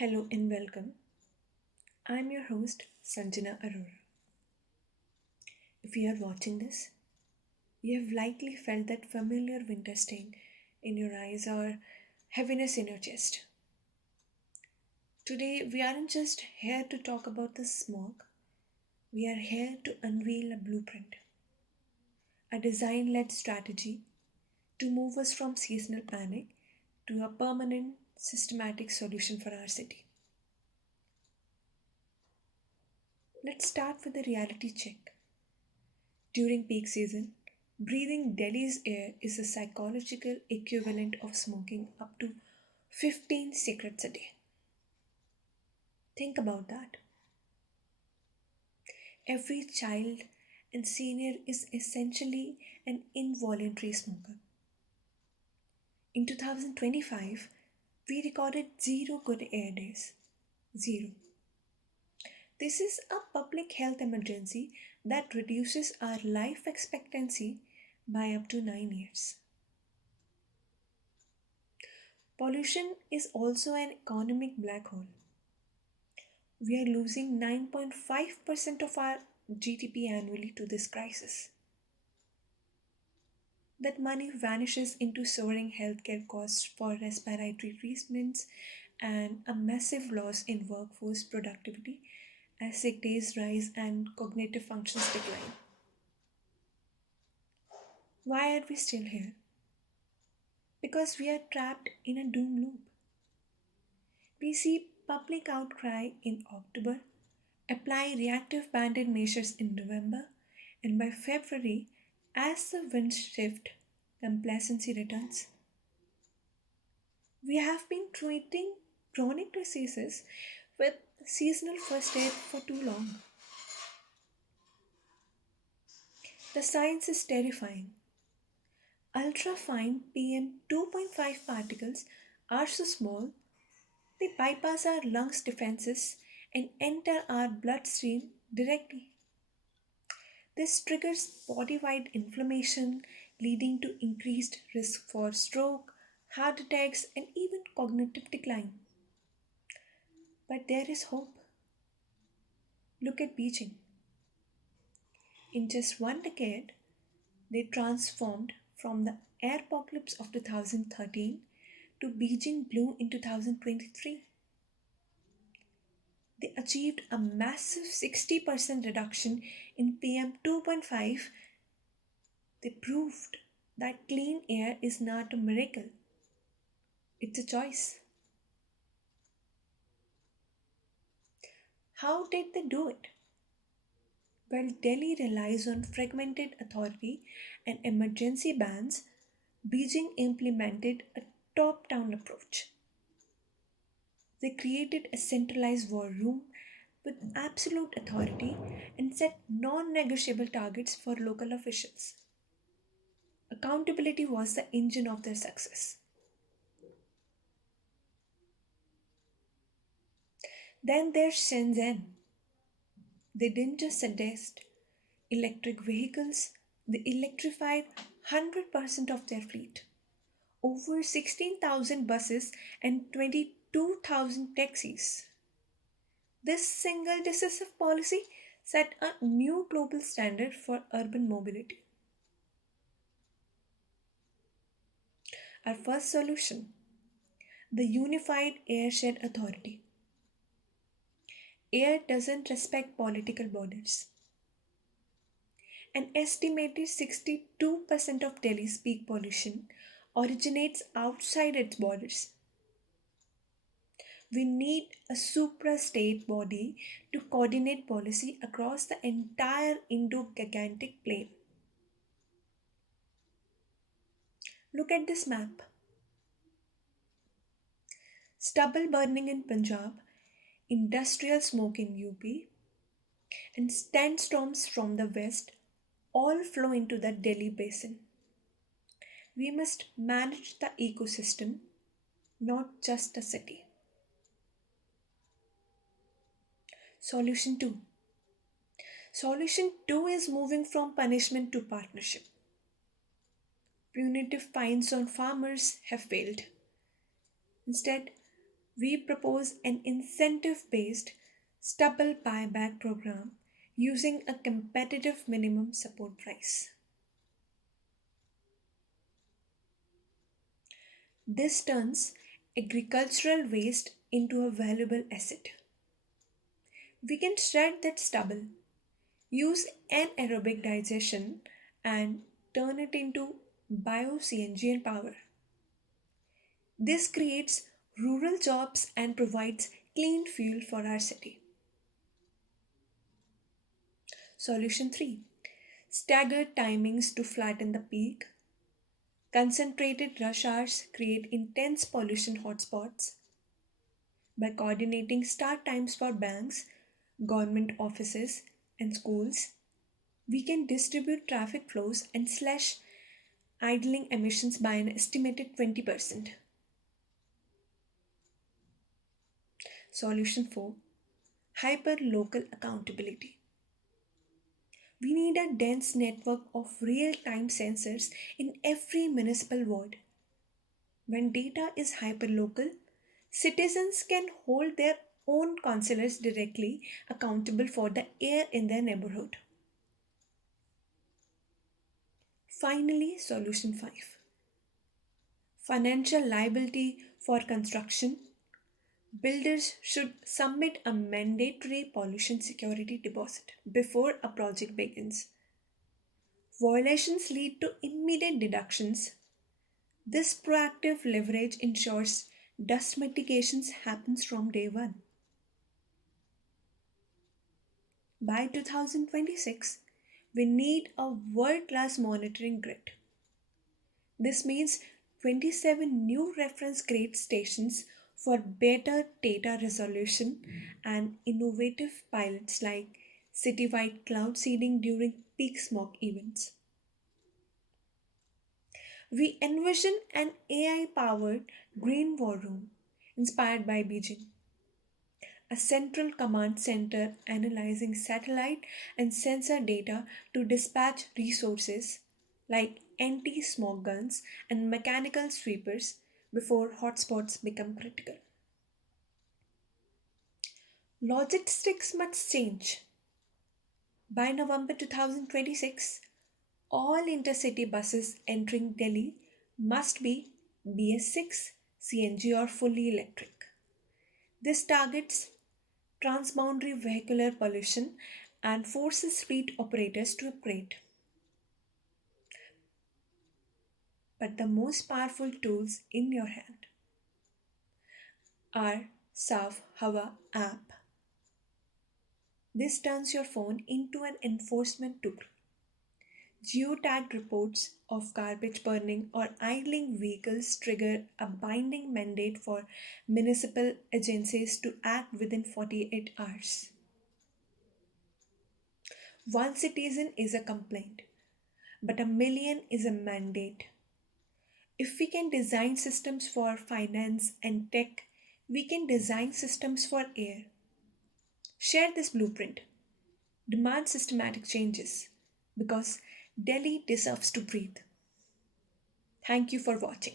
Hello and welcome. I'm your host, Sanjana Arora. If you are watching this, you have likely felt that familiar winter stain in your eyes or heaviness in your chest. Today, we aren't just here to talk about the smoke, we are here to unveil a blueprint, a design led strategy to move us from seasonal panic to a permanent, systematic solution for our city. Let's start with a reality check. During peak season, breathing Delhi's air is the psychological equivalent of smoking up to 15 cigarettes a day. Think about that. Every child and senior is essentially an involuntary smoker. In 2025, we recorded zero good air days. Zero. This is a public health emergency that reduces our life expectancy by up to 9 years. Pollution is also an economic black hole. We are losing 9.5% of our GDP annually to this crisis. That money vanishes into soaring healthcare costs for respiratory treatments and a massive loss in workforce productivity as sick days rise and cognitive functions decline. Why are we still here? Because we are trapped in a doom loop. We see public outcry in October, apply reactive banded measures in November, and by February, as the winds shift, complacency returns. We have been treating chronic diseases with seasonal first aid for too long. The science is terrifying. Ultrafine PM 2.5 particles are so small they bypass our lungs' defenses and enter our bloodstream directly. This triggers body wide inflammation, leading to increased risk for stroke, heart attacks, and even cognitive decline. But there is hope. Look at Beijing. In just one decade, they transformed from the air apocalypse of 2013 to Beijing Blue in 2023. They achieved a massive 60% reduction in PM 2.5. They proved that clean air is not a miracle, it's a choice. How did they do it? While Delhi relies on fragmented authority and emergency bans, Beijing implemented a top down approach. They created a centralized war room with absolute authority and set non negotiable targets for local officials. Accountability was the engine of their success. Then there's Shenzhen. They didn't just suggest electric vehicles, they electrified 100% of their fleet. Over 16,000 buses and 22,000 taxis. This single decisive policy set a new global standard for urban mobility. Our first solution, the Unified Airshed Authority. Air doesn't respect political borders. An estimated 62% of Delhi's peak pollution originates outside its borders. We need a supra state body to coordinate policy across the entire Indo Gigantic plain. Look at this map. Stubble burning in Punjab, industrial smoke in UP, and sandstorms from the west all flow into the Delhi basin. We must manage the ecosystem, not just the city. Solution 2. Solution 2 is moving from punishment to partnership. Punitive fines on farmers have failed. Instead, We propose an incentive based stubble buyback program using a competitive minimum support price. This turns agricultural waste into a valuable asset. We can shred that stubble, use anaerobic digestion, and turn it into bio CNG and power. This creates rural jobs and provides clean fuel for our city. Solution 3: staggered timings to flatten the peak. Concentrated rush hours create intense pollution hotspots. By coordinating start times for banks, government offices, and schools, we can distribute traffic flows and slash idling emissions by an estimated 20%. Solution 4: hyper local accountability. We need a dense network of real time sensors in every municipal ward. When data is hyperlocal, citizens can hold their own councillors directly accountable for the air in their neighborhood. Finally, solution 5: financial liability for construction. Builders should submit a mandatory pollution security deposit before a project begins. Violations lead to immediate deductions. This proactive leverage ensures dust mitigation happens from day one. By 2026, we need a world class monitoring grid. This means 27 new reference grade stations for better data resolution and innovative pilots like citywide cloud seeding during peak smog events. We envision an AI powered green war room inspired by Beijing, a central command center analyzing satellite and sensor data to dispatch resources like anti smog guns and mechanical sweepers before hotspots become critical. Logistics must change. By November 2026, all intercity buses entering Delhi must be BS6, CNG, or fully electric. This targets transboundary vehicular pollution and forces fleet operators to upgrade. But the most powerful tools in your hand are Saaf Hawa app. This turns your phone into an enforcement tool. Geotagged reports of garbage burning or idling vehicles trigger a binding mandate for municipal agencies to act within 48 hours. One citizen is a complaint, but a million is a mandate. If we can design systems for finance and tech, we can design systems for air. Share this blueprint. Demand systematic changes because Delhi deserves to breathe. Thank you for watching.